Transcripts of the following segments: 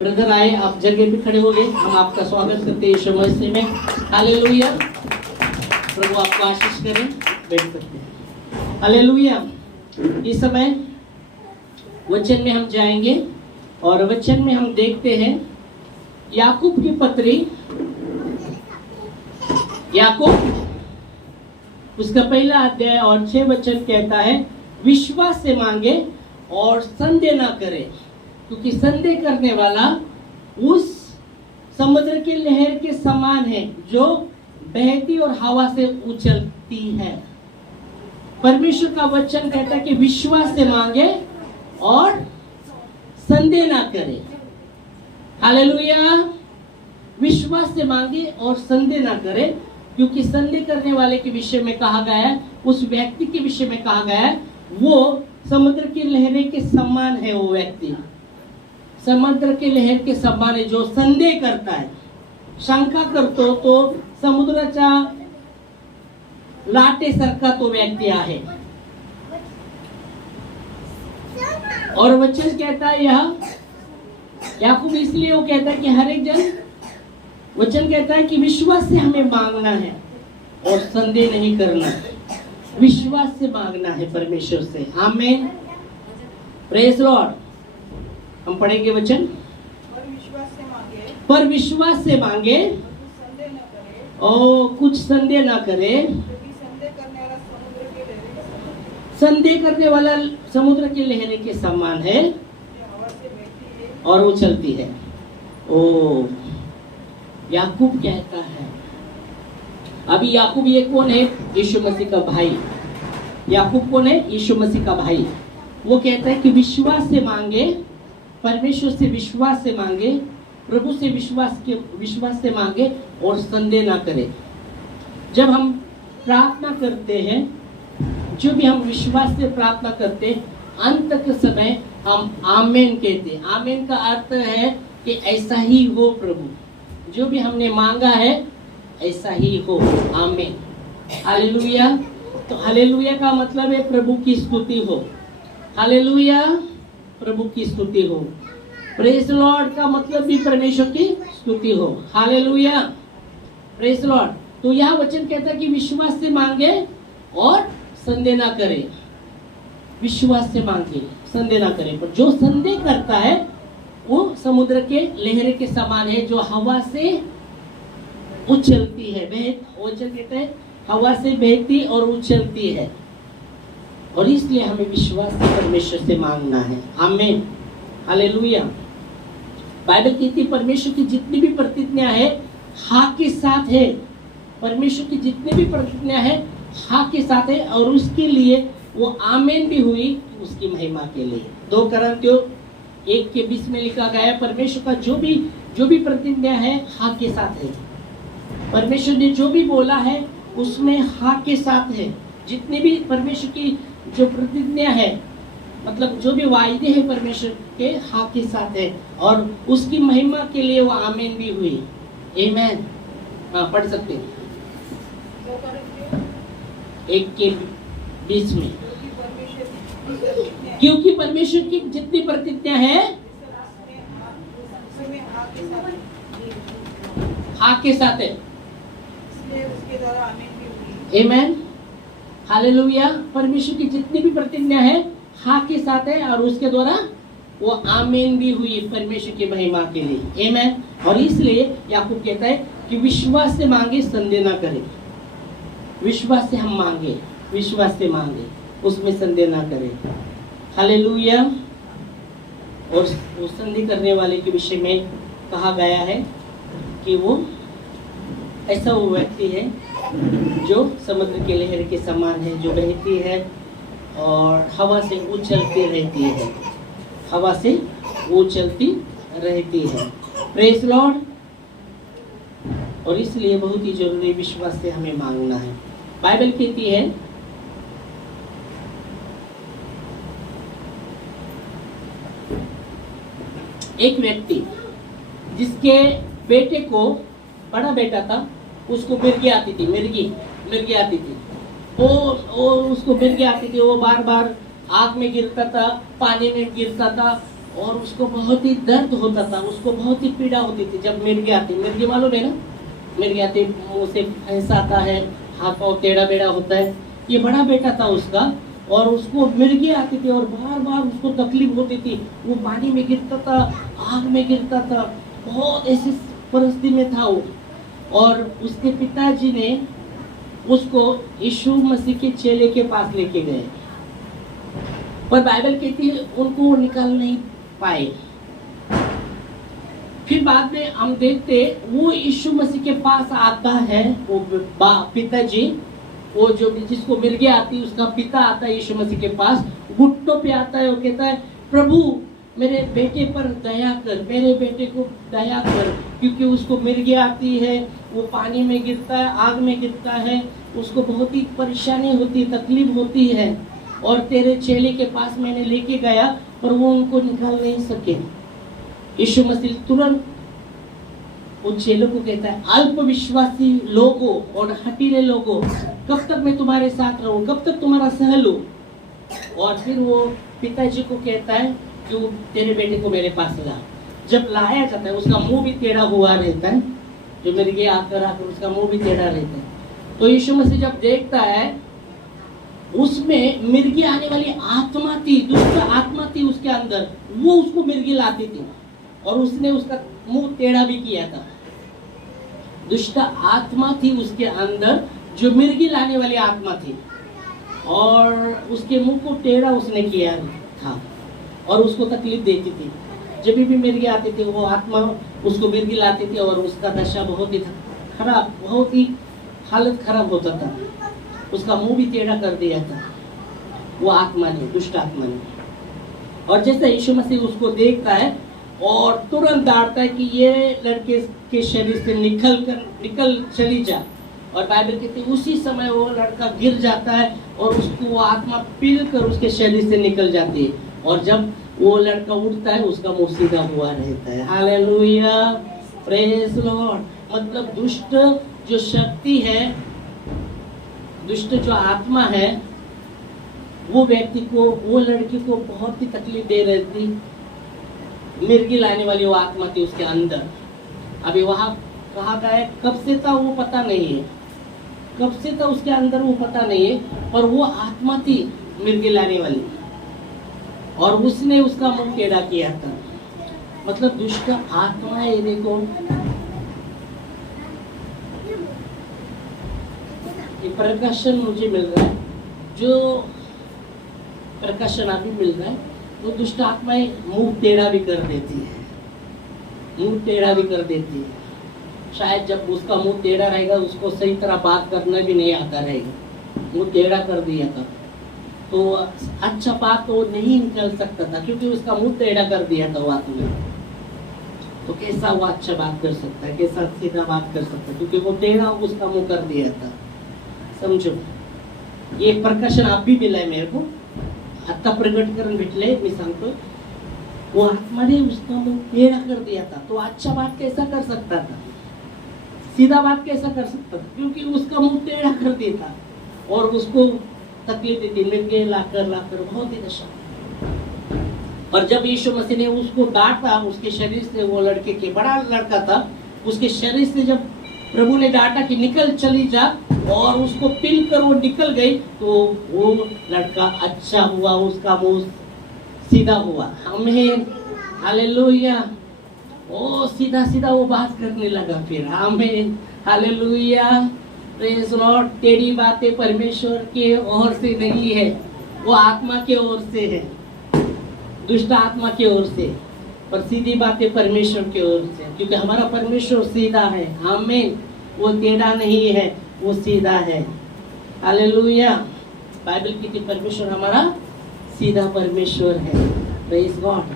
Brother आए, आप जगह पे खड़े हो गए। हम आपका स्वागत करते हैं यीशु मसीह में। हालेलुया। प्रभु आपको आशीष करें। बैठ सकते हैं। हालेलुया। इस समय वचन में हम जाएंगे और वचन में हम देखते हैं याकूब की पत्री, याकूब उसका पहला अध्याय और 6 वचन कहता है, विश्वास से मांगे और संदेह ना करे, क्योंकि संदेह करने वाला उस समुद्र की लहर के समान है जो बहती और हवा से उछलती है। परमेश्वर का वचन कहता है कि विश्वास से मांगे और संदेह ना करे। हालेलुया। विश्वास से मांगे और संदेह ना करे, क्योंकि संदेह करने वाले के विषय में कहा गया है, उस व्यक्ति के विषय में कहा गया है, वो समुद्र की लहरें के समान है। वो व्यक्ति समुद्र के लहर के समान है जो संदेह करता है, शंका करतो तो समुद्राच्या लाटेसारखा तो व्यक्ति आहे। और वचन कहता है यह याकूब, इसलिए वो कहता है कि हर एक जन, वचन कहता है कि विश्वास से हमें मांगना है और संदेह नहीं करना। विश्वास से मांगना है परमेश्वर से। आमीन। Praise Lord. हम पढ़ेंगे वचन। पर विश्वास से मांगे और कुछ संदेह ना करे। संदेह करने वाला समुद्र की लहरें के समान है और उछलती है। ओ याकूब कहता है, अभी याकूब ये कौन है? यीशु मसीह का भाई। याकूब कौन है? यीशु मसीह का भाई। वो कहता है कि विश्वास से मांगे, परमेश्वर से विश्वास से मांगे, प्रभु से विश्वास से मांगे और संदेह ना करे। जब हम प्रार्थना करते हैं, जो भी हम विश्वास से प्रार्थना करते हैं, अंत के समय हम आमीन कहते हैं। आमीन का अर्थ है कि ऐसा ही हो प्रभु, जो भी हमने मांगा है ऐसा ही हो। आमीन। हालेलुया। तो हालेलुया का मतलब है प्रभु की स्तुति हो। हालेलुया, प्रभु की स्तुति हो। प्रेज लॉर्ड का मतलब भी परमेश्वर की स्तुति हो। Hallelujah, praise Lord. तो यह वचन कहता है कि विश्वास से मांगे और संदेह ना करे। विश्वास से मांगे, संदेह ना करे। पर जो संदेह करता है वो समुद्र के लहरे के समान है जो हवा से उछलती है। वचन कहते हैं हवा से बहती और उछलती है। और इसलिए हमें विश्वास से परमेश्वर से मांगना है। आमीन। हालेलुया। बाइबल कहती है परमेश्वर की जितनी भी प्रतिज्ञा है हाँ के साथ है। परमेश्वर की जितनी भी प्रतिज्ञा है हाँ के साथ है, और उसके लिए वो आमीन भी हुई उसकी महिमा के लिए। 2 कोरिन्थियों 1:20 में लिखा गया है, परमेश्वर का जो भी प्रतिज्ञा है हाँ के साथ है। परमेश्वर ने जो भी बोला है उसमें हाँ के साथ है। जितनी भी परमेश्वर की जो प्रतिज्ञा है, मतलब जो भी वायदे हैं परमेश्वर के, हाँ के साथ है, और उसकी महिमा के लिए वो आमीन भी हुई। आमीन। हाँ, पढ़ सकते हैं 1:20 में। क्योंकि परमेश्वर की जितनी प्रतिज्ञा है हाँ के साथ है। आमीन। हालेलुया। परमेश्वर की जितनी भी प्रतिज्ञा है हाँ के साथ है, और उसके द्वारा वो आमीन भी हुई परमेश्वर की महिमा के लिए। आमीन। और इसलिए याकूब कहता है कि विश्वास से मांगे, संदेह ना करें। विश्वास से हम मांगे, विश्वास से मांगे, उसमें संदेह ना करें। हालेलुया। और वो संदेह करने वाले के विषय में कहा गया है कि वो ऐसा वो व्यक्ति है जो समुद्र के लहर के समान है, जो बहती है और हवा से उछलती रहती है। हवा से उछलती रहती है। Praise Lord. और इसलिए बहुत ही जरूरी विश्वास से हमें मांगना है। बाइबल कहती है एक व्यक्ति जिसके बेटे को, बड़ा बेटा था, उसको मिर्गी आती थी। मिर्गी आती थी। वो उसको मिर्गी आती थी। वो बार बार आग में गिरता था, पानी में गिरता था, और उसको बहुत ही दर्द होता था, उसको बहुत ही पीड़ा होती थी जब मिर्गी आती। मिर्गी मालूम है ना, मिर्गी आती, मुंह से फैंस आता है, हाथ पाँव टेढ़ा बेड़ा होता है। ये बड़ा बेटा था उसका, और उसको मिर्गी आती थी और बार बार उसको तकलीफ होती थी। वो पानी में गिरता था, आग में गिरता था, बहुत ऐसी परिस्थिति में था वो। और उसके पिताजी ने उसको यीशु मसीह के चेले के पास लेके गए, पर बाइबल कहती है उनको निकाल नहीं पाए। फिर बाद में हम देखते वो यीशु मसीह के पास आता है, वो पिताजी, वो जो जिसको मिर्गी आती उसका पिता आता है यीशु मसीह के पास, घुटनों पे आता है। वो कहता है, प्रभु मेरे बेटे पर दया कर, मेरे बेटे को दया कर, क्योंकि उसको मिर्गी आती है, वो पानी में गिरता है, आग में गिरता है, उसको बहुत ही परेशानी होती है, तकलीफ होती है। और तेरे चेले के पास मैंने लेके गया, पर वो उनको निकाल नहीं सके। यीशु मसीह तुरंत उन चेलों को कहता है, अल्प विश्वासी लोगों और हठीले लोगों, कब तक मैं तुम्हारे साथ रहूं, कब तक तुम्हारा सह लूं। और फिर वो पिताजी को कहता है कि तेरे बेटे को मेरे पास ला। जब लाया जाता है, उसका मुंह भी टेढ़ा हुआ रहता है, जो मिर्गी आकर उसका मुंह भी टेढ़ा रहता है। तो यीशु मसीह जब देखता है, उसमें मिर्गी आने वाली आत्मा थी, दुष्ट आत्मा थी उसके अंदर, वो उसको मिर्गी लाती थी और उसने उसका मुंह टेढ़ा भी किया था। दुष्ट आत्मा थी उसके अंदर, जो मिर्गी लाने वाली आत्मा थी, और उसके मुंह को टेढ़ा उसने किया था और उसको तकलीफ देती थी। जब भी मिर्गी आती थी, वो आत्मा उसको मिर्गी लाती थी और उसका दशा बहुत ही खराब, बहुत ही हालत खराब होता था। उसका मुंह भी टेढ़ा कर दिया था वो आत्मा ने, दुष्ट आत्मा ने। और जैसे यीशु मसीह उसको देखता है और तुरंत डांटता है कि ये लड़के के शरीर से निकल चली जा। और बाइबल कहती है उसी समय वो लड़का गिर जाता है और उसको वो आत्मा पील कर उसके शरीर से निकल जाती है। और जब वो लड़का उठता है, उसका मुंह सीधा हुआ रहता है। Hallelujah, praise Lord. मतलब दुष्ट जो शक्ति है, दुष्ट जो आत्मा है, वो व्यक्ति को, वो लड़की को बहुत ही तकलीफ दे रही थी। मिर्गी लाने वाली वो आत्मा थी उसके अंदर। अभी वहां कहा गया है, कब से था वो पता नहीं है, कब से था उसके अंदर वो पता नहीं है, पर वो आत्मा थी मिर्गी लाने वाली, और उसने उसका मुंह टेढ़ा किया था। मतलब दुष्ट आत्मा है। देखो, ये प्रकाशन मुझे मिल रहा है, जो प्रकाशन अभी मिल रहा है, वो दुष्ट आत्माएं मुंह टेढ़ा भी कर देती है, मुंह टेढ़ा भी कर देती है। शायद जब उसका मुंह टेढ़ा रहेगा, उसको सही तरह बात करना भी नहीं आता रहेगा, मुंह टेढ़ा कर दिया था तो अच्छा बात तो नहीं निकल सकता था, क्योंकि उसका मुंह टेढ़ा कर दिया था वो आत्मा। तो कैसा वो अच्छा बात कर सकता है, कैसा सीधा बात कर सकता है, क्योंकि वो टेढ़ा उसका मुंह कर दिया था। समझो, ये प्रकाशन आप भी मिला है मेरे को, आता प्रगट करून भेटले। मी सांगतो, वो आत्मा ने उसका मुंह टेढ़ा कर दिया था, तो अच्छा बात कैसा कर सकता था, सीधा बात कैसा कर सकता था, क्योंकि उसका मुंह टेढ़ा कर दिया था और उसको तकलीफ देती, मिर्गे लाकर बहुत ही दशा। और जब यीशु मसीह ने उसको डांटा, उसके शरीर से, वो लड़के के, बड़ा लड़का था, उसके शरीर से जब प्रभु ने डांटा कि निकल चली जा, और उसको पिल कर वो निकल गई, तो वो लड़का अच्छा हुआ, उसका मुंह सीधा हुआ। आमीन, हालेलुया। ओ सीधा सीधा वो बात करने लगा फिर। आमीन, हालेलुया, प्रेज लॉर्ड। टेढ़ी बातें परमेश्वर के ओर से नहीं है, वो आत्मा के ओर से है, दुष्ट आत्मा के ओर से, पर सीधी बातें परमेश्वर के ओर से, क्योंकि हमारा परमेश्वर सीधा है। आमीन, वो टेढ़ा नहीं है, वो सीधा है। हालेलुया। बाइबल की परमेश्वर हमारा सीधा परमेश्वर है। Praise God.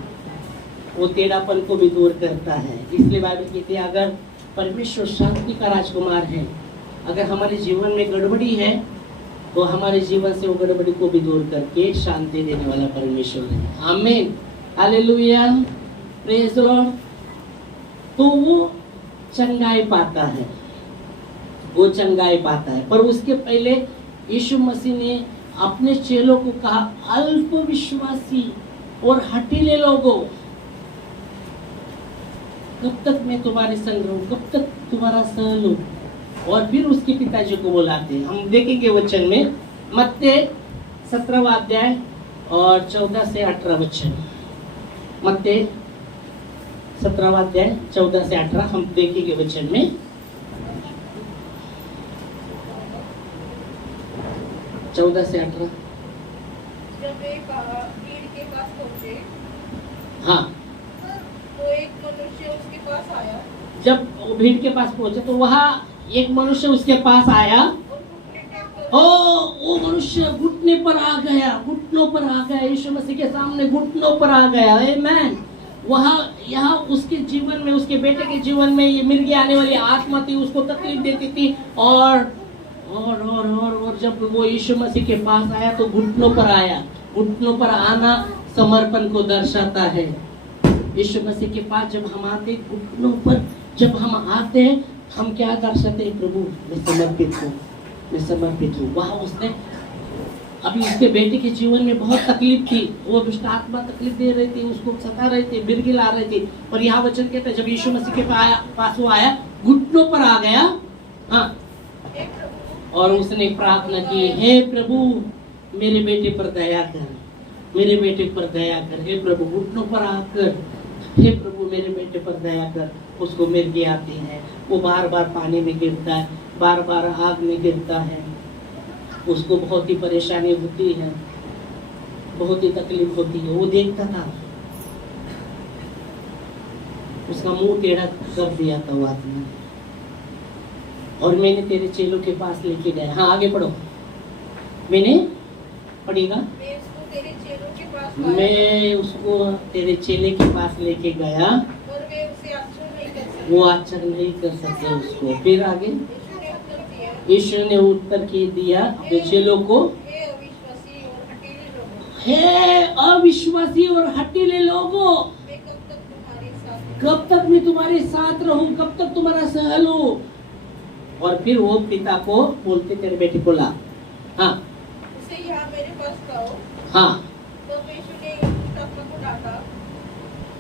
वो टेढ़ापन को भी दूर करता है। इसलिए बाइबल कहती है, अगर परमेश्वर शांति का राजकुमार है, अगर हमारे जीवन में गड़बड़ी है, तो हमारे जीवन से वो गड़बड़ी को भी दूर करके शांति देने वाला परमेश्वर है। आमीन, हालेलुया, प्रेज लॉर्ड। तो वो चंगाई पाता है, वो चंगाई पाता है। पर उसके पहले यीशु मसीह ने अपने चेलों को कहा, अल्प विश्वासी और हठीले लोगों, कब तक मैं तुम्हारे संग रहूं, कब तक तुम्हारा सह लूं। और फिर उसके पिताजी को बुलाते हैं। हम देखेंगे वचन में मत्ती 17वां अध्याय और 14 से 18 वचन। मत्ती 17वां अध्याय 14 से 18 हम देखेंगे वचन में। 14 से 18। जब वे भीड़ के पास पहुंचे, हाँ, तो एक मनुष्य उसके पास आया जब वो भीड़ के पास पहुंचे तो वहाँ एक मनुष्य उसके पास आया। और घुटने टेक ओ, वो मनुष्य घुटने पर आ गया, घुटनों पर आ गया, यीशु मसीह के सामने घुटनों पर आ गया। आमीन। वहाँ यहाँ उसके जीवन में, उसके बेटे के जीवन में ये मिर्गी आने वाली आत्मा थी, उसको तकलीफ देती थी। और जब वो यीशु मसीह के पास आया तो घुटनों पर आया। घुटनों पर आना समर्पण को दर्शाता है। यीशु मसीह के पास जब हम आते, घुटनों पर जब हम आते हैं, हम क्या दर्शाते हैं? प्रभु मैं समर्पित हूँ, मैं समर्पित हूँ। वहाँ उसने अभी उसके बेटे के जीवन में बहुत तकलीफ थी, वो दुष्ट आत्मा तकलीफ दे रही थी, उसको सता रही थी, बिरगी ला रही थी। और यहाँ वचन कहता है जब यीशु मसीह के पास वो आया, घुटनों पर आ गया। हाँ, और उसने प्रार्थना की, हे प्रभु मेरे बेटे पर दया कर, मेरे बेटे पर दया कर। हे प्रभु, घुटनों पर आकर, हे प्रभु मेरे बेटे पर दया कर। उसको मिर्गी आती है, वो बार बार पानी में गिरता है, बार बार आग में गिरता है, उसको बहुत ही परेशानी होती है, बहुत ही तकलीफ होती है। वो देखता था, उसका मुंह टेढ़ा कर दिया था वो आदमी। और मैंने तेरे चेलों के पास लेके गया। हाँ, आगे पढ़ो। मैंने पढ़ेगा, मैं उसको तेरे चेले के पास लेके गया और वे उसे आश्चर्य नहीं कर सके। वो आश्चर्य नहीं कर सके उसको। फिर आगे यीशु ने उत्तर दिया अपने चेलों को, हे अविश्वासी और हठीले लोगों, कब तक मैं तुम्हारे साथ रहूं, कब तक तुम्हारा सह लूं। और फिर वो पिता को बोलते, तेरे बेटे को ला। हाँ, उसे यहाँ मेरे पास लाओ। हाँ, तो यीशु ने उस आत्मा को डांटा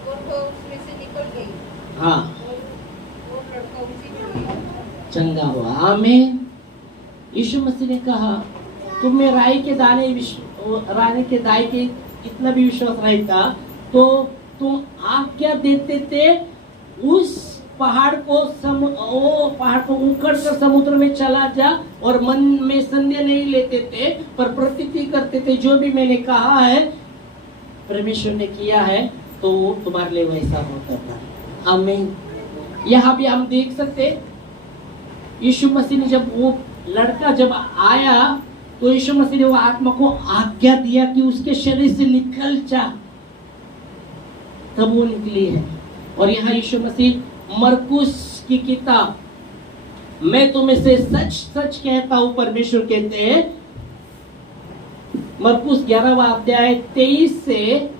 और वो उसमें से निकल गई। हाँ, और वो लड़का उसी में चंगा हुआ। आमीन। यीशु मसीह ने कहा, तुम में राई के दाने के दाई के इतना भी विश्वास रहता तो तुम आज्ञा देते थे उस पहाड़ को उखड़ कर समुद्र में चला जा, और मन में संदेह नहीं लेते थे पर प्रतीति करते थे, जो भी मैंने कहा है परमेश्वर ने किया है तो तुम्हारे लिए वैसा होता था। आमीन। यहाँ भी हम देख सकते, यीशु मसीह ने जब वो लड़का जब आया तो यीशु मसीह ने वो आत्मा को आज्ञा दिया कि उसके शरीर से निकल जा, तब वो निकली है। और यहाँ यीशु मसीह मरकुस की किताब, मैं तुम्हें से सच सच कहता हूं, परमेश्वर कहते हैं, मरकुस 11वां अध्याय 23 से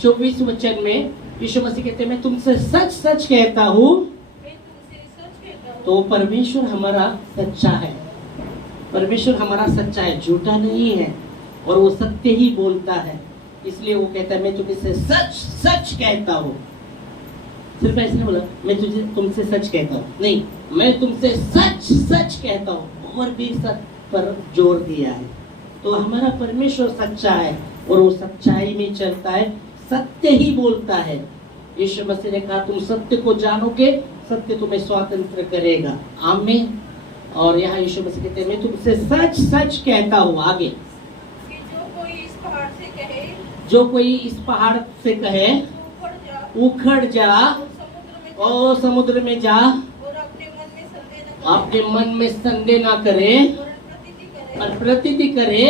24 वचन में यीशु मसीह कहते हैं, मैं तुमसे सच सच कहता हूं। तो परमेश्वर हमारा सच्चा है, परमेश्वर हमारा सच्चा है, झूठा नहीं है, और वो सत्य ही बोलता है। इसलिए वो कहता है, मैं तुमसे सच सच कहता हूँ। सिर्फ ऐसे नहीं बोला मैं तुमसे सच कहता हूँ, नहीं, मैं तुमसे सच सच कहता हूँ, और भी सच पर जोर दिया है। तो हमारा परमेश्वर सच्चा है और वो सच्चाई में चलता है, सत्य ही बोलता है। यीशु मसीह ने कहा, तुम सत्य को जानोगे, सत्य तुम्हें स्वतंत्र करेगा। आमीन। और यहाँ यीशु मसीह कहते हैं, मैं तुमसे सच सच कहता हूँ। आगे, जो कोई इस पहाड़ से कहे, जो कोई इस पहाड़ से कहे उखड़ जा और समुद्र में जा, और अपने मन में संदेह न करे और प्रतीति करे,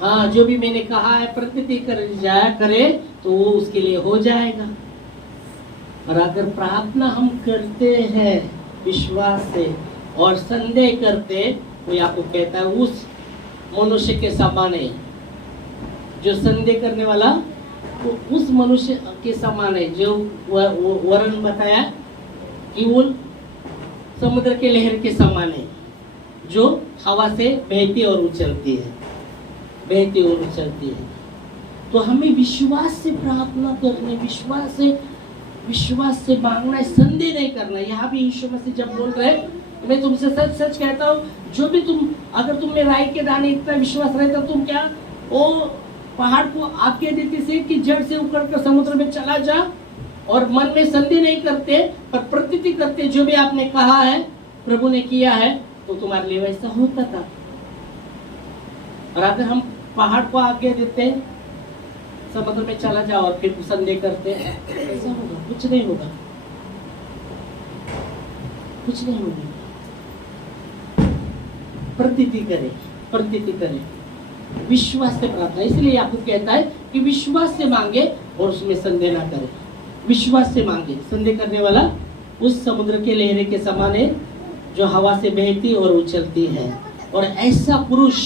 हाँ, जो भी मैंने कहा है प्रतीति करे तो वो उसके लिए हो जाएगा। और अगर प्रार्थना हम करते हैं विश्वास से और संदेह करते, तो आपको कहता है उस मनुष्य के समान है, जो संदेह करने वाला वो उस मनुष्य के समान है, जो वर्ण बताया कि वो समुद्र के लहर के समान है, जो हवा से बहती और उछलती है, बहती और उछलती है। तो हमें विश्वास से प्रार्थना करने, विश्वास से विश्वास से मांगना है, संदेह नहीं करना। यहाँ भी यीशु मसीह जब बोल रहे हैं, मैं तुमसे सच सच कहता हूँ, जो भी तुम, अगर तुम में राई के दाने इतना विश्वास रहता, तुम क्या वो पहाड़ को आज्ञा देते से कि जड़ से उखड़ कर समुद्र में चला जा, और मन में संदेह नहीं करते पर प्रतीति करते, जो भी आपने कहा है प्रभु ने किया है, तो तुम्हारे लिए वैसा होता था। और अगर हम पहाड़ को आज्ञा देते हैं समुद्र में चला जाओ और फिर संदेह करते हैं, ऐसा होगा? कुछ नहीं होगा, कुछ नहीं होगा। प्रतीति करें, प्रतीति करें, विश्वास से प्रार्थना। इसलिए याकूब कहता है कि विश्वास से मांगे और उसमें संदेह ना करें। विश्वास से मांगे, संदेह करने वाला उस समुद्र के लहरे के समान है जो हवा से बहती और उछलती है। और ऐसा पुरुष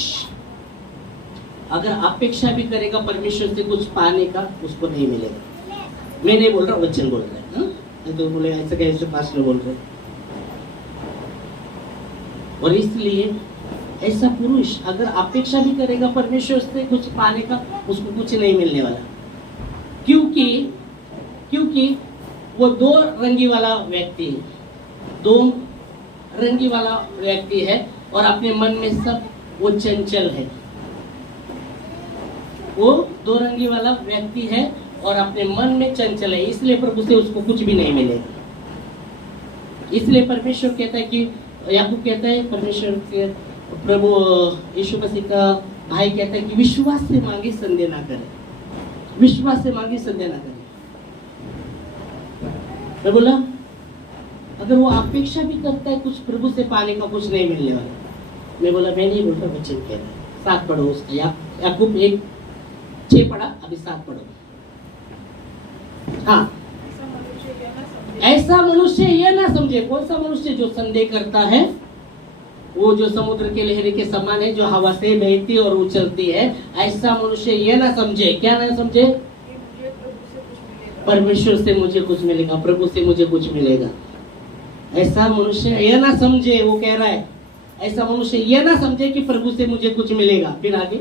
अगर अपेक्षा भी करेगा परमेश्वर से कुछ पाने का, उसको नहीं मिलेगा। मैं नहीं बोल रहा, वचन बोल रहे हैं। तो बोले ऐसा कैसे पास बोल रहे। और इसलिए ऐसा पुरुष अगर अपेक्षा भी करेगा परमेश्वर से कुछ पाने का, उसको कुछ नहीं मिलने वाला। क्योंकि वो दो रंगी वाला व्यक्ति है, दो रंगी वाला व्यक्ति है, और अपने मन में सब वो चंचल है। वो दो रंगी वाला व्यक्ति है और अपने मन में चंचल है, इसलिए प्रभु से उसको कुछ भी नहीं मिलेगा। इसलिए परमेश्वर कहता है कि याकूब कहता है, परमेश्वर के प्रभु यीशु मसीह का भाई कहता है कि विश्वास से मांगे, संदेह ना करें। विश्वास से मांगे, संदेह ना करें। मैं बोला अगर वो अपेक्षा भी करता है कुछ प्रभु से पाने का, कुछ नहीं मिलने वाला। मैं बोला मैं नहीं बोलता, वचन कह रहा है। 7 पढ़ो उसका, याकूब 1:6 पढ़ा, अभी 7 पढ़ो। हाँ, ऐसा मनुष्य ये ना समझे। कौन सा मनुष्य? जो संदेह करता है, वो जो समुद्र के लहरे के समान है, जो हवा से बहती और उछलती है। ऐसा मनुष्य ये ना समझे। क्या ना समझे? परमेश्वर से मुझे कुछ मिलेगा, प्रभु से मुझे कुछ मिलेगा। ऐसा मनुष्य ये ना समझे, वो कह रहा है ऐसा मनुष्य ये ना समझे कि प्रभु से मुझे कुछ मिलेगा। फिर आगे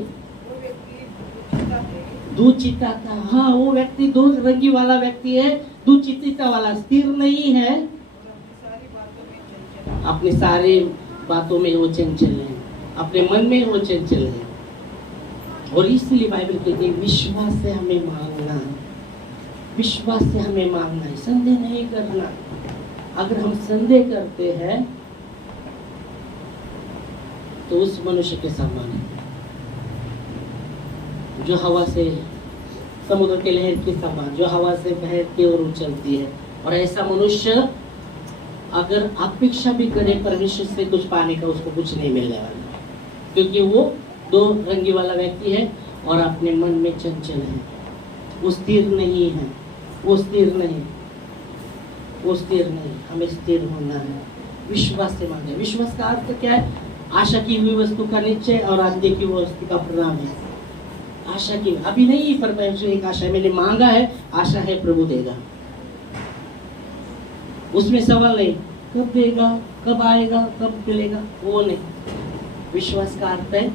दुचित्ता। हाँ, वो व्यक्ति दो रंगी वाला व्यक्ति है, दुचित्ता वाला, स्थिर नहीं है, अपनी सारी बातों में वो चंचल है, अपने मन में वो चंचल है। और इसलिए बाइबल कहती है विश्वास से हमें मांगना है, विश्वास से हमें मांगना है, संदेह नहीं करना। अगर हम संदेह करते हैं तो उस मनुष्य के समान है जो हवा से, समुद्र के लहर के समान, जो हवा से बहती और उछलती है। और ऐसा मनुष्य अगर अपेक्षा भी करे परमेश्वर से कुछ पाने का, उसको कुछ नहीं मिलने वाला, क्योंकि वो दो रंगी वाला व्यक्ति है और अपने मन में चंचल है। वो स्थिर नहीं है, वो स्थिर नहीं, वो स्थिर नहीं। हमें स्थिर होना है, विश्वास से मांगे। विश्वास का अर्थ क्या है? आशा की हुई वस्तु का निश्चय और अनदेखी हुई वस्तु का परिणाम है। आशा की अभी नहीं, परमेश्वर एक आशा मैंने मांगा है, आशा है प्रभु देगा, उसमें सवाल नहीं कब देगा, कब आएगा, कब मिलेगा, वो नहीं। विश्वास का अर्थ है,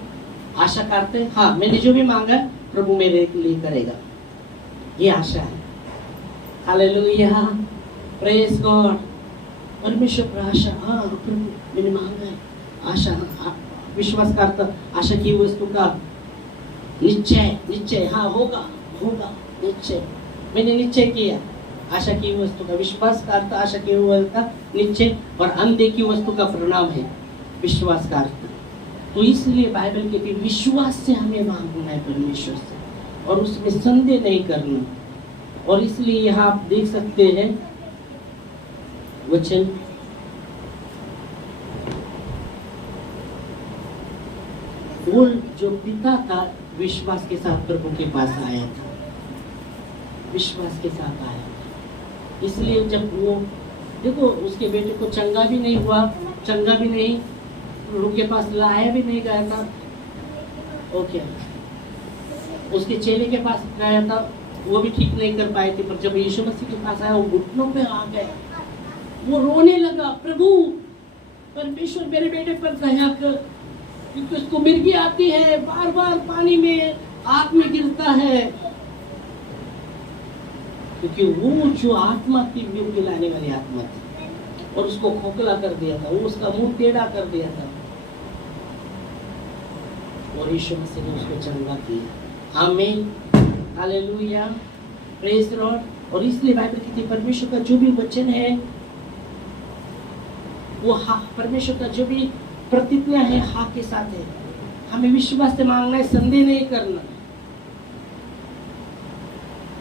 आशा का अर्थ है हाँ, मैंने जो भी मांगा है प्रभु मेरे लिए करेगा, ये आशा है। Hallelujah, praise God. परमेश्वर पर आशा, हाँ प्रभु मैंने मांगा है, आशा। विश्वास का अर्थ आशा की वस्तु का निश्चय, निश्चय, हाँ होगा, होगा, निश्चय, मैंने निश्चय किया। आशा की वस्तु का, विश्वास का अर्थ आशा की वस्तु का निश्चय और अनदेखी वस्तु का परिणाम है विश्वास का अर्थ। तो इसलिए बाइबल कहती है विश्वास से हमें मांगना है परमेश्वर से, और उसमें संदेह नहीं करना। और इसलिए यहाँ आप देख सकते हैं वचन, वो जो पिता था विश्वास के साथ प्रभु के पास आया था, विश्वास के साथ आया था। इसलिए जब वो देखो उसके बेटे को चंगा भी नहीं हुआ, चंगा भी नहीं, प्रभु के पास लाया भी नहीं गया था, ओके, उसके चेले के पास गया था, वो भी ठीक नहीं कर पाए थे। पर जब यीशु मसीह के पास आया, वो घुटनों पे आ गया, वो रोने लगा, प्रभु परमेश्वर मेरे बेटे पर दया कर, क्योंकि उसको मिर्गी आती है, बार बार पानी में, आग में गिरता है। क्योंकि वो जो आत्मा थी वो पिलाने वाली आत्मा थी और उसको खोखला कर दिया था, वो उसका मुंह टेढ़ा कर दिया था और यीशु मसीह ने उसको चंगा किया। आमीन, हालेलुया, प्रेज द लॉर्ड। और इसलिए बाइबल कहती है परमेश्वर का जो भी वचन है वो हाँ, परमेश्वर का जो भी प्रतिज्ञा है हाँ के साथ है। हमें विश्वास से मांगना है, संदेह नहीं करना।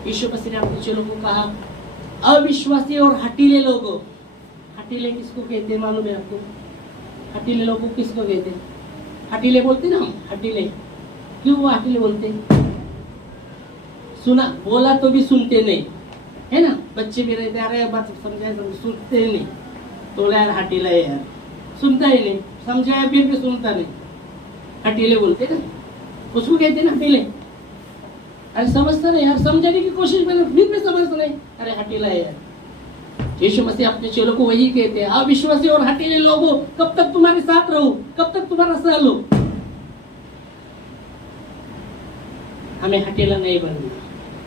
यीशु मसीह ने अपने चेलों को कहा अविश्वासी और हठीले लोगों, हठीले किसको कहते हैं मालूम है आपको? हठीले लोगों किसको कहते हैं? हठीले बोलते ना हम, हठीले क्यों वो हठीले बोलते? सुना बोला तो भी सुनते नहीं, है ना? बच्चे भी रहते आ रहे बात समझाए सुनते ही नहीं, तो यार हठीला है यार, सुनता ही नहीं, समझाया फिर भी सुनता नहीं, हठीले बोलते ना, उसको कहते ना हठीले। अरे समझता नहीं यार, समझाने की कोशिश मैंने फिर भी समझता नहीं, अरे हठीला है यार। यीशु मसीह अपने चेलों को वही कहते हैं अविश्वासी और हठीले लोगों, कब तक तुम्हारे साथ रहूं, कब तक तुम्हारा सह लूं? हमें हठीला नहीं बनना,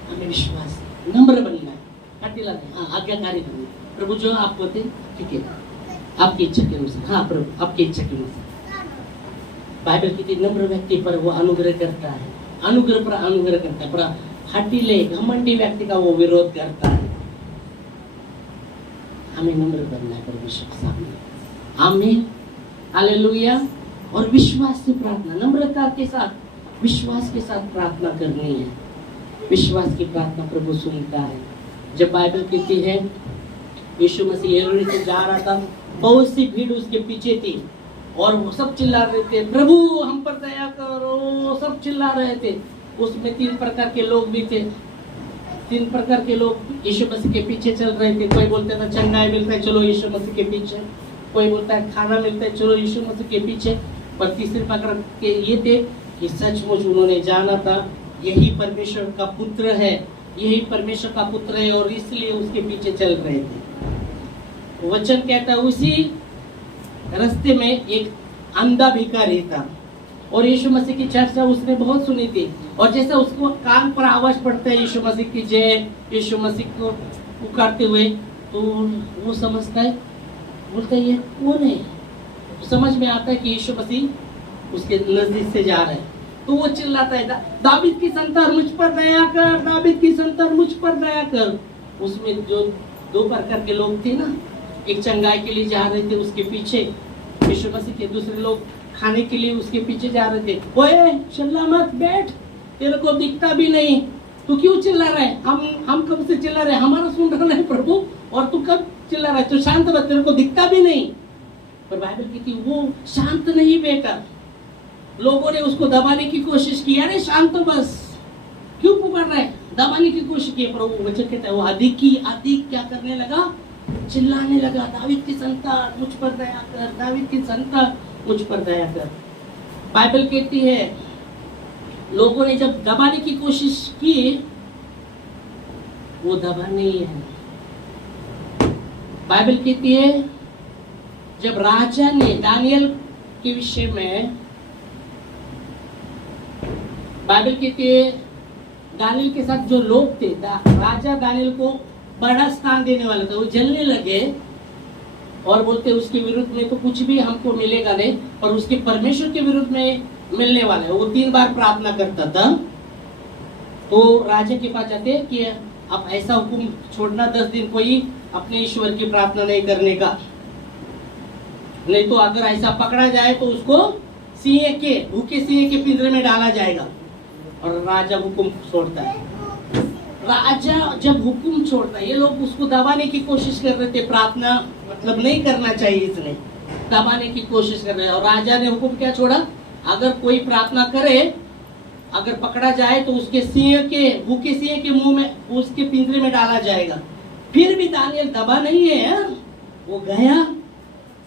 हमें विश्वास नम्र बनना है, हठीला नहीं, हाँ आज्ञाकारी बनना। प्रभु जो आप बोलते ठीक है, आपकी इच्छा के अनुसार, हाँ प्रभु आपकी इच्छा के अनुसार। बाइबल की नम्र व्यक्ति पर वो अनुग्रह करता है, अनुग्रह पर अनुग्रह करता है, पर हठीले घमंडी व्यक्ति का वो विरोध करता है। हमें नम्र बनना है परमेश्वर के सामने। आमीन, हालेलुया। और विश्वास से प्रार्थना, नम्रता के साथ विश्वास के साथ प्रार्थना करनी है। विश्वास की प्रार्थना प्रभु सुनता है। जब बाइबल कहती है यीशु मसीह यरूशलेम से जा रहा था, बहुत सी भीड़ उसके पीछे थी और वो सब चिल्ला रहे थे प्रभु हम पर दया करो, सब चिल्ला रहे थे। उसमें 3 प्रकार के लोग भी थे, 3 प्रकार के लोग यीशु मसीह के पीछे चल रहे थे। कोई बोलता था चंगाई मिलता है चलो यीशु मसीह के पीछे, कोई बोलता है खाना मिलता है चलो यीशु मसीह के पीछे। पर तीसरे प्रकार के ये थे कि सचमुच उन्होंने जाना था यही परमेश्वर का पुत्र है, यही परमेश्वर का पुत्र है और इसलिए उसके पीछे चल रहे थे। वचन कहता है उसी रास्ते में एक अंधा भिखारी था और यीशु मसीह की चर्चा उसने बहुत सुनी थी। और जैसे उसको कान पर आवाज पड़ता है यीशु मसीह की जय, यीशु मसीह को पुकारते हुए, तो वो समझता है, बोलता है ये कौन है? तो समझ में आता है कि यीशु मसीह उसके नजदीक से जा रहा है। तो वो चिल्लाता है दावीद की संतान मुझ पर दया कर, दावीद की संतान मुझ पर दया कर। उसमें जो 2 प्रकार के लोग थे ना, एक चंगाई के लिए जा रहे थे उसके पीछे यीशु मसीह के, दूसरे लोग खाने के लिए उसके पीछे जा रहे थे। ओए चिल्ला मत, बैठ, तेरे को दिखता भी नहीं, तू क्यों चिल्ला रहा है? हम कब से चिल्ला रहे हैं, हमारा सुन रहा है प्रभु, और तू कब चिल्ला रहा है? तू शांत रह, तेरे को दिखता भी नहीं। पर बाइबल कहती वो शांत नहीं बैठा, लोगों ने उसको दबाने की कोशिश की, अरे शांत बस, क्यों पुकार रहा है? दबाने की कोशिश की। पर वो वचन कहता है वो अधिक क्या करने लगा? चिल्लाने लगा दावीद की संतान मुझ पर दया कर, दावीद की संतान मुझ पर दया कर। बाइबल कहती है लोगों ने जब दबाने की कोशिश की, वो दबा नहीं है। बाइबल कहती है जब राजा ने दानियल के विषय में, बाइबल कहती है दानियल के साथ जो लोग थे, राजा दानियल को बड़ा स्थान देने वाला था, वो जलने लगे और बोलते उसके विरुद्ध में तो कुछ भी हमको मिलेगा नहीं, पर उसके परमेश्वर के विरुद्ध में मिलने वाला है। वो 3 बार प्रार्थना करता था। तो राजा के पास जाते कि अब ऐसा हुक्म छोड़ना 10 दिन कोई अपने ईश्वर की प्रार्थना नहीं करने का, नहीं तो अगर ऐसा पकड़ा जाए तो उसको भूखे सिंह के पिंजरे में डाला जाएगा। और राजा हुक्म छोड़ता है। राजा जब हुक्म छोड़ता है, ये लोग उसको दबाने की कोशिश कर रहे थे, प्रार्थना मतलब नहीं करना चाहिए, इसने दबाने की कोशिश कर रहे हैं। और राजा ने हुक्म क्या छोड़ा? अगर कोई प्रार्थना करे, अगर पकड़ा जाए तो उसके भूखे सिंह के मुंह में, उसके पिंजरे में डाला जाएगा। फिर भी दानियल दबा नहीं है, वो गया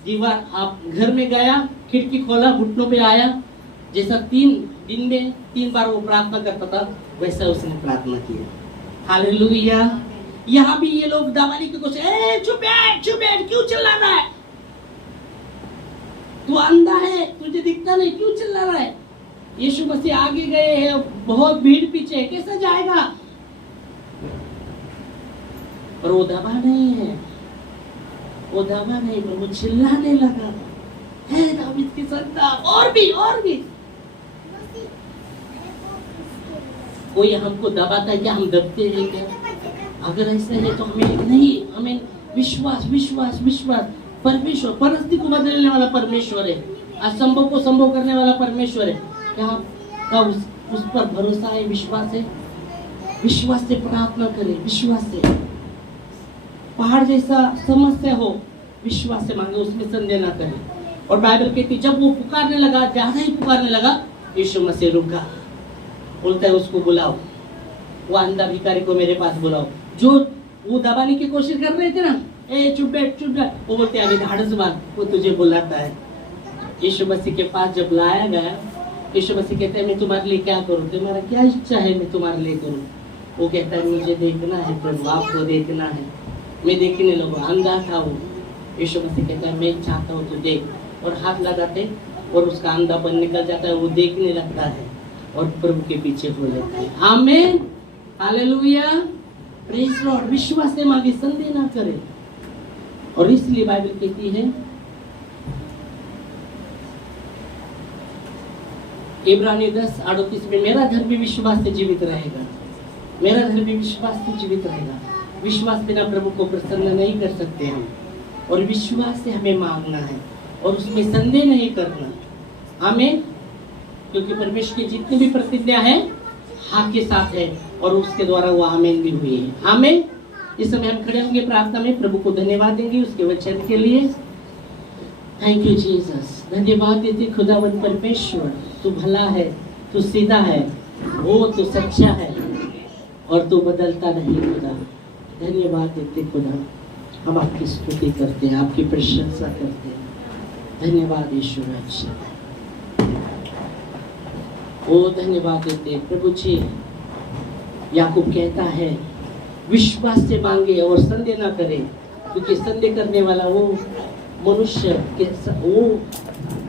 दीवार आप घर में गया, खिड़की खोला, घुटनों पे आया, जैसा 3 दिन में 3 बार वो प्रार्थना करता था वैसा उसने प्रार्थना किया। हालेलुया। यहाँ भी ये लोग दबाने की कोशिश, चुप बैठ, क्यों चिल्ला रहा है? तू अंधा है, तुझे दिखता नहीं, क्यों चिल्ला रहा है? यीशु मसीह आगे गए हैं, बहुत भीड़ पीछे, कैसे जाएगा? और वो दबा नहीं है, वो दबा नहीं, पर वो चिल्लाने लगा, हे दाऊद की संतान, और भी कोई हमको दबाता है क्या? हम दबते हैं क्या? अगर ऐसे है तो हमें विश्वास परमेश्वर, परिस्थिति को बदलने वाला परमेश्वर है, असंभव को संभव करने वाला परमेश्वर है। क्या उस पर भरोसा है, विश्वास है? विश्वास से प्रार्थना करें, विश्वास से। पहाड़ जैसा समस्या हो, विश्वास से मांगे, उसमें संदेह ना करें। और बाइबल कहती जब वो पुकारने लगा, ज्यादा ही पुकारने लगा, यीशु मसीह रुका, बोलता है उसको बुलाओ, वो अंधा भिखारी को मेरे पास बुलाओ। जो वो दबाने की कोशिश कर रहे थे ना, ए चुप बैठ, वो बोलते अभी धाड़स बांध, वो तुझे बुलाता है। यीशु मसीह के पास जब लाया गया, यीशु मसीह कहते हैं मैं तुम्हारे लिए क्या करूं, तुम्हारा क्या इच्छा है मैं तुम्हारे लिए करूं? वो कहता है मुझे देखना है प्रभु, आपको देखना है, मैं देखने लगूं। अंधा था वो। यीशु मसीह कहता है मैं चाहता हूँ तू देख, और हाथ लगाते और उसका अंधापन निकल जाता है, वो देखने लगता है और प्रभु के पीछे हो जाता है। आमीन, हालेलुया, प्रेज लॉर्ड। विश्वास से मांगे, संदेह ना करें। और इसलिए बाइबल कहती है इब्रानी 10:38 में, मेरा धर्म भी विश्वास से जीवित रहेगा, मेरा धर्म भी विश्वास से जीवित रहेगा। विश्वास बिना प्रभु को प्रसन्न नहीं कर सकते हम, और विश्वास से हमें मांगना है और उसमें संदेह नहीं करना। आमीन, क्योंकि परमेश्वर की जितनी भी प्रतिज्ञा है हाँ के साथ है, और उसके द्वारा वो आमीन भी हुई है। आमीन। इस समय हम खड़े होंगे, प्रार्थना में प्रभु को धन्यवाद देंगे उसके वचन के लिए। Thank you Jesus. धन्यवाद देते खुदावंद परमेश्वर, तू भला है, तू सीधा है, वो तू सच्चा है और तू बदलता नहीं खुदा। धन्यवाद देते खुदा, हम आपकी स्तुति करते हैं, आपकी प्रशंसा करते हैं। धन्यवाद यीशु अच्छा। ओ धन्यवाद देते प्रभु जी। याकूब कहता है विश्वास से मांगे और संदेह ना करें, क्योंकि संदेह करने वाला वो मनुष्य के वो